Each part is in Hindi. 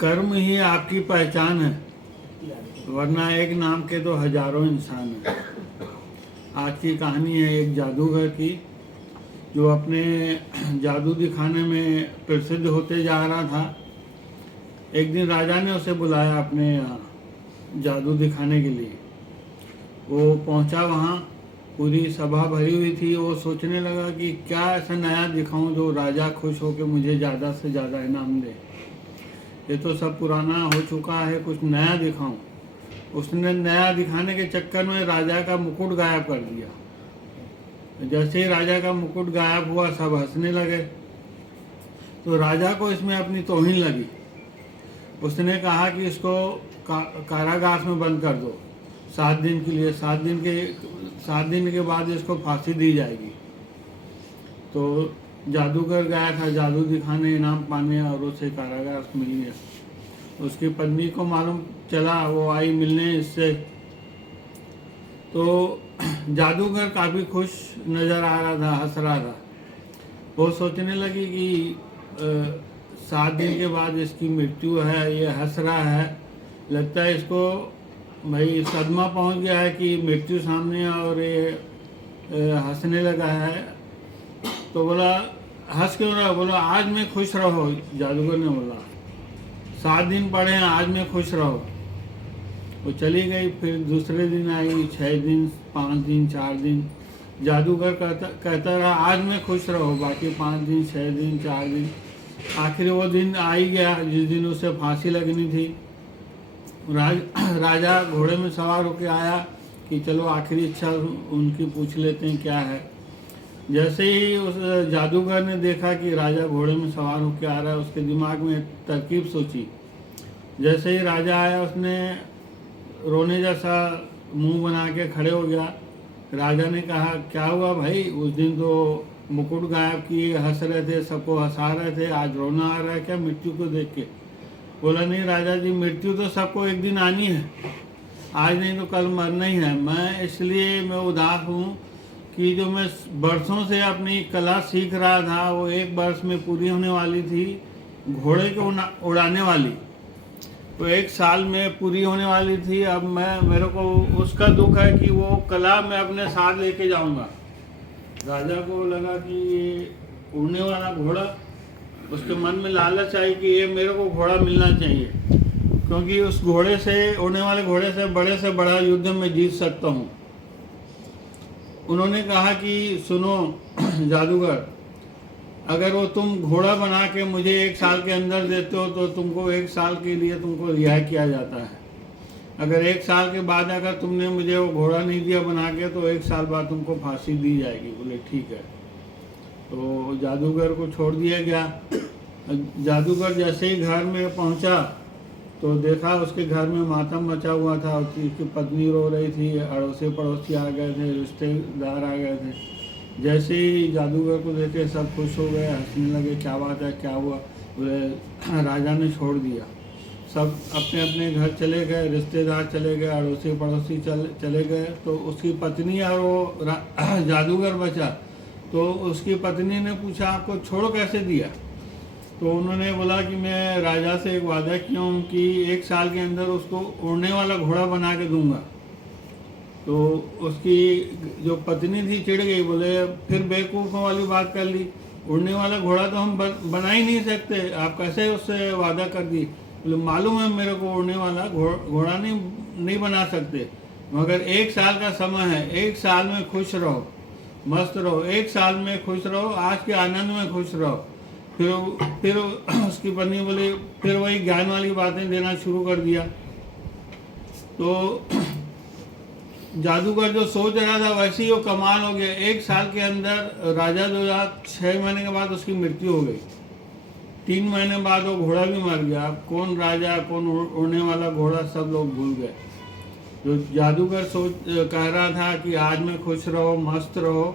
कर्म ही आपकी पहचान है, वरना एक नाम के तो हजारों इंसान हैं। आज की कहानी है एक जादूगर की, जो अपने जादू दिखाने में प्रसिद्ध होते जा रहा था। एक दिन राजा ने उसे बुलाया अपने यहाँ जादू दिखाने के लिए। वो पहुँचा वहाँ, पूरी सभा भरी हुई थी। वो सोचने लगा कि क्या ऐसा नया दिखाऊं जो राजा खुश होकर मुझे ज़्यादा से ज़्यादा इनाम दे। ये तो सब पुराना हो चुका है, कुछ नया दिखाऊं। उसने नया दिखाने के चक्कर में राजा का मुकुट गायब कर दिया। जैसे ही राजा का मुकुट गायब हुआ, सब हंसने लगे। तो राजा को इसमें अपनी तौहीन लगी। उसने कहा कि इसको कारागार में बंद कर दो 7 दिन के लिए। 7 दिन के बाद इसको फांसी दी जाएगी। तो जादूगर गया था जादू दिखाने, इनाम पाने, और उसे कारागार मिल गया। उसकी पत्नी को मालूम चला, वो आई मिलने इससे। तो जादूगर काफ़ी खुश नज़र आ रहा था, हंस रहा था। वो सोचने लगी कि 7 दिन के बाद इसकी मृत्यु है, ये हंस रहा है, लगता है इसको भाई सदमा पहुंच गया है कि मृत्यु सामने है, और ये हंसने लगा है। तो बोला, हंस क्यों रहा? बोला, आज में खुश रहो। जादूगर ने बोला, 7 दिन पड़े हैं, आज में खुश रहो। वो चली गई। फिर दूसरे दिन आई, 6 दिन, 5 दिन, 4 दिन। जादूगर कहता रहा, आज में खुश रहो। बाकी 5 दिन, 6 दिन, 4 दिन, आखिर वो दिन आ ही गया जिस दिन उसे फांसी लगनी थी। राजा घोड़े में सवार होकर आया कि चलो आखिरी इच्छा उनकी पूछ लेते हैं क्या है। जैसे ही उस जादूगर ने देखा कि राजा घोड़े में सवार होकर आ रहा है, उसके दिमाग में तरकीब सोची। जैसे ही राजा आया, उसने रोने जैसा मुंह बना के खड़े हो गया। राजा ने कहा, क्या हुआ भाई? उस दिन तो मुकुट गायब किए, हंस रहे थे, सबको हंसा रहे थे, आज रोना आ रहा है क्या मृत्यु को देख के? बोला, नहीं राजा जी, मृत्यु तो सबको एक दिन आनी है, आज नहीं तो कल मरना ही है। मैं उदास हूँ कि जो मैं बरसों से अपनी कला सीख रहा था, वो 1 वर्ष में पूरी होने वाली थी। घोड़े को उड़ाने वाली वो 1 साल में पूरी होने वाली थी। अब मेरे को उसका दुख है कि वो कला मैं अपने साथ लेके जाऊंगा। राजा को लगा कि ये उड़ने वाला घोड़ा, उसके मन में लालच आई कि ये मेरे को घोड़ा मिलना चाहिए, क्योंकि उस घोड़े से, उड़ने वाले घोड़े से बड़ा युद्ध में जीत सकता हूँ। उन्होंने कहा कि सुनो जादूगर, अगर वो तुम घोड़ा बना के मुझे 1 साल के अंदर देते हो तो तुमको 1 साल के लिए तुमको रिहा किया जाता है। अगर 1 साल के बाद अगर तुमने मुझे वो घोड़ा नहीं दिया बना के, तो 1 साल बाद तुमको फांसी दी जाएगी। बोले ठीक है। तो जादूगर को छोड़ दिया गया। जादूगर जैसे ही घर में पहुंचा तो देखा उसके घर में मातम मचा हुआ था। उसकी पत्नी रो रही थी, अड़ोसी पड़ोसी आ गए थे, रिश्तेदार आ गए थे। जैसे ही जादूगर को देखे सब खुश हो गए, हंसने लगे, क्या बात है, क्या हुआ? बोले, राजा ने छोड़ दिया। सब अपने अपने घर चले गए, रिश्तेदार चले गए, अड़ोसी पड़ोसी चले गए। तो उसकी पत्नी और वो जादूगर बचा। तो उसकी पत्नी ने पूछा, आपको छोड़ कैसे दिया? तो उन्होंने बोला कि मैं राजा से एक वादा किया हूँ कि 1 साल के अंदर उसको उड़ने वाला घोड़ा बना के दूंगा। तो उसकी जो पत्नी थी चिढ़ गई, बोले फिर बेवकूफ़ों वाली बात कर ली, उड़ने वाला घोड़ा तो हम बना ही नहीं सकते, आप कैसे उससे वादा कर दी? बोले मालूम है मेरे को, उड़ने वाला घोड़ा नहीं बना सकते, मगर 1 साल का समय है, 1 साल में खुश रहो, मस्त रहो, 1 साल में खुश रहो, आज के आनंद में खुश रहो। फिर उसकी पत्नी बोली, फिर वही ज्ञान वाली बातें देना शुरू कर दिया। तो जादूगर जो सोच रहा था वैसे ही वो कमाल हो गया। 1 साल के अंदर राजा जो था, 6 महीने के बाद उसकी मृत्यु हो गई। 3 महीने बाद वो घोड़ा भी मर गया। कौन राजा, कौन उड़ने वाला घोड़ा, सब लोग भूल गए। जो जादूगर कह रहा था कि आज में खुश रहो, मस्त रहो,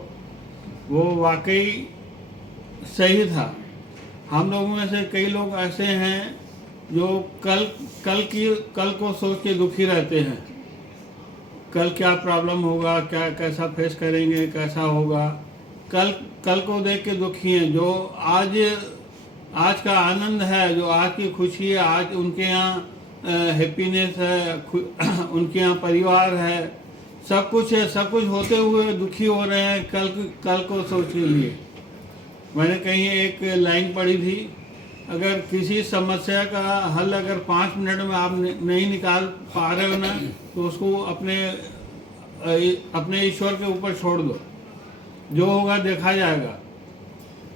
वो वाकई सही था। हम लोगों में से कई लोग ऐसे हैं जो कल को सोच के दुखी रहते हैं। कल क्या प्रॉब्लम होगा, क्या कैसा फेस करेंगे, कैसा होगा, कल को देख के दुखी हैं। जो आज आज का आनंद है, जो आज की खुशी है, आज उनके यहाँ हैप्पीनेस है, उनके यहाँ परिवार है, सब कुछ है। सब कुछ होते हुए दुखी हो रहे हैं कल को सोच के लिए। मैंने कहीं एक लाइन पढ़ी थी, अगर किसी समस्या का हल अगर 5 मिनट में आप नहीं निकाल पा रहे हो ना, तो उसको अपने ईश्वर के ऊपर छोड़ दो, जो होगा देखा जाएगा।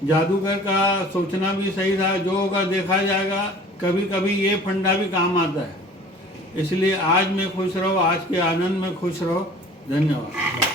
जादूगर का सोचना भी सही था, जो होगा देखा जाएगा। कभी कभी ये फंडा भी काम आता है। इसलिए आज में खुश रहो, आज के आनंद में खुश रहो। धन्यवाद।